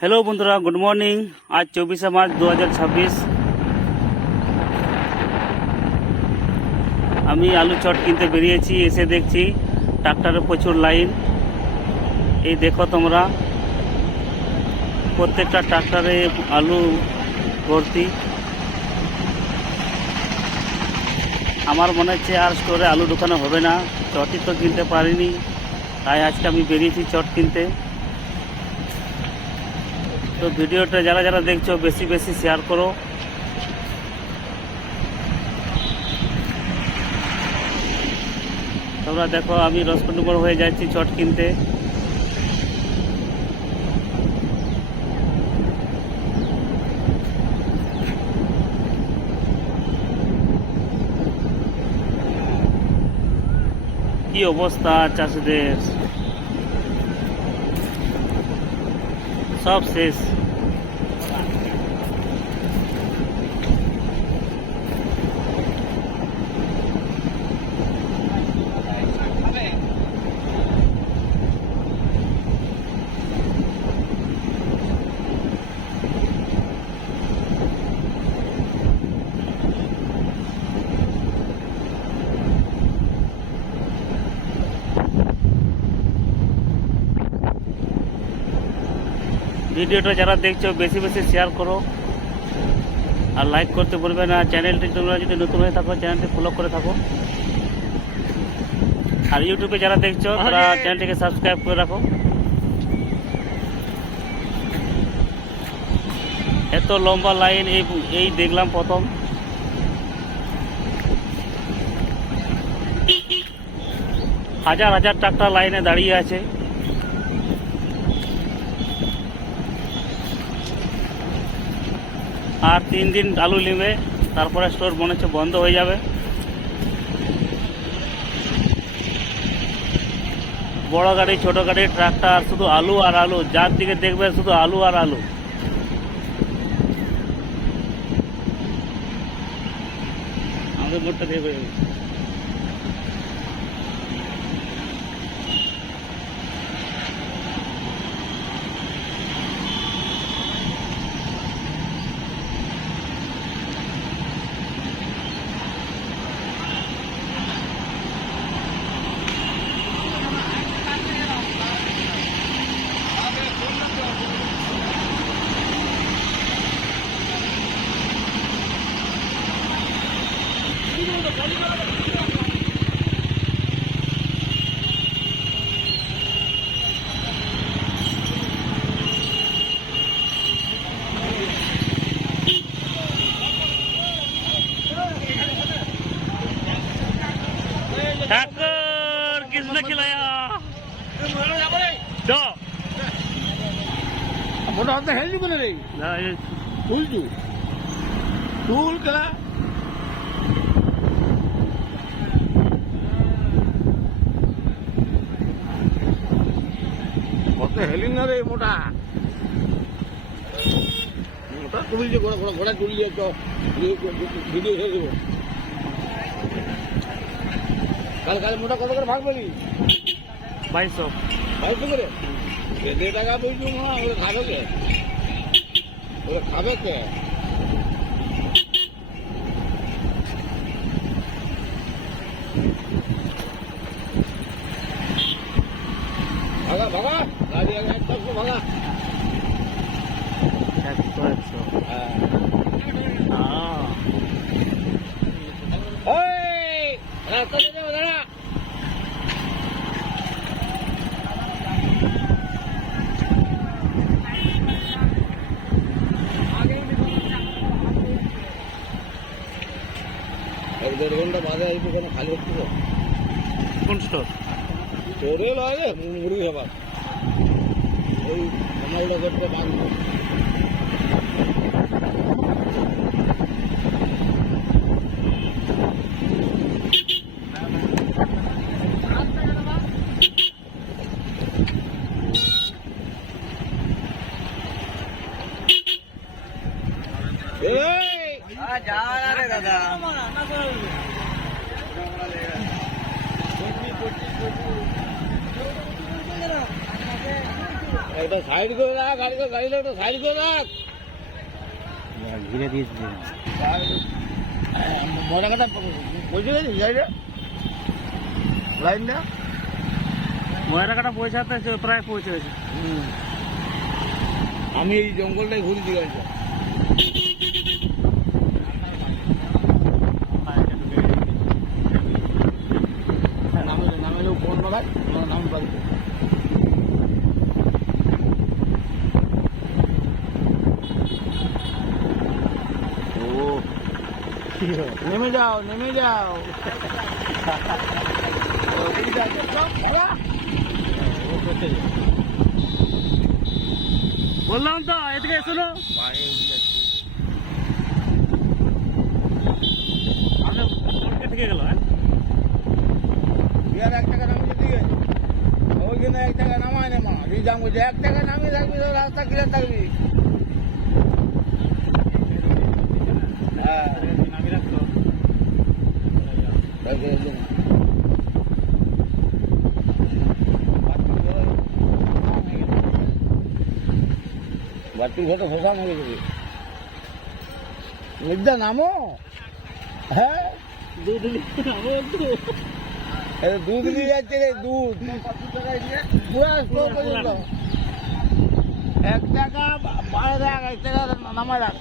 Hello বন্ধুরা, good morning. আজ 24শে March 2026। আমি আলু চট কিনতে বেরিয়েছি। এসে দেখছি ট্রাক্টরে প্রচুর লাইন। এই দেখো তোমরা, প্রত্যেকটা ট্রাক্টরে আলু ভর্তি। আমার মনে হচ্ছে আর স্টোরে আলু ঢোকানো হবে না। চটই তো কিনতে পারিনি, তাই আজকে আমি বেরিয়েছি চট কিনতে। তো ভিডিওটা যারা যারা দেখছো বেশি বেশি শেয়ার করো। তোমরা দেখো আমি রসকুন্ডুবর হয়ে যাচ্ছি চট কিনতে। কি অবস্থা চাষিদের, সব শেষ। ভিডিওটা যারা দেখছো বেশি বেশি শেয়ার করো আর লাইক করতে ভুলবে না। চ্যানেলটি তোমরা যদি নতুন হয়ে থাকো চ্যানেলটি ফলো করে থাকো। আর ইউটিউবে যারা দেখছো তারা চ্যানেলটিকে সাবস্ক্রাইব করে রাখো। এত লম্বা লাইন এই দেখলাম প্রথম। হাজার হাজার ট্রাক্টর লাইনে দাঁড়িয়ে আছে। আর 3 দিন আলু নেবে, তারপরে স্টোর মনে হচ্ছে বন্ধ হয়ে যাবে। বড় গাড়ি, ছোট গাড়ি, ট্রাক্টর, শুধু আলু আর আলু। যার দিকে দেখবে শুধু আলু আর আলু। আমাদের মোটটা দেখবে। ठाकुर किसने खिलाया? दो मोटा हाथ है नहीं बने रही फूल तू फूल करा होते हेलिंग ना रे मोटा मोटा तुम जो घोड़ा घोड़ा घोड़ा चुन लिया तो वीडियो है वो कल कल मोटा कत कर भाग बोली 2200। 2200 করে বেদে টাকা বইছো না ওরে খাবে কে ভাগা ভাগা গাড়ি একদম ভাগা 100 হ্যাঁ हाँ। ওই রাস্তা দে দাঁড়া এক দেড় ঘন্টা বাদে আইবো কেন খালি হচ্ছে তো কোন স্টোর? তোরে লয় রে মুড়ি খাবার ওই আমালটা করতে বাঁধবো দাদা একটা সাইড করে রাখ, গাড়িটা একটা সাইড করে রাখ। ঘিরে দিয়েছি মজা কথা বুঝে গেছিস গাড়িটা লাইনটা? ময়রাকাটা পৌঁছাতে প্রায় পৌঁছে গেছে। আমি এই জঙ্গলটাই ঘুরেছি গাড়িটা। নামে ফোন লাগাই নাম বাড়িতে। নেমে যাও নেমে যাও। বললাম তো এদিকে শোনো, থেকে গেল। বিহার 1 টাকা নামিয়ে দিকে ওইখানে 1 টাকা নামায় না মা রিজাম করছে 1 টাকা নামিয়ে থাকবি তো রাস্তা ক্লিয়ার থাকবি। হ্যাঁ নামি রাখতো বাটির ঘটে ফসান হয়ে গেছে। নির্দা নামো। হ্যাঁ দুধ নিয়ে যাচ্ছে রে দুধ। 1 টাকা 1 টাকা নামায় রাখ।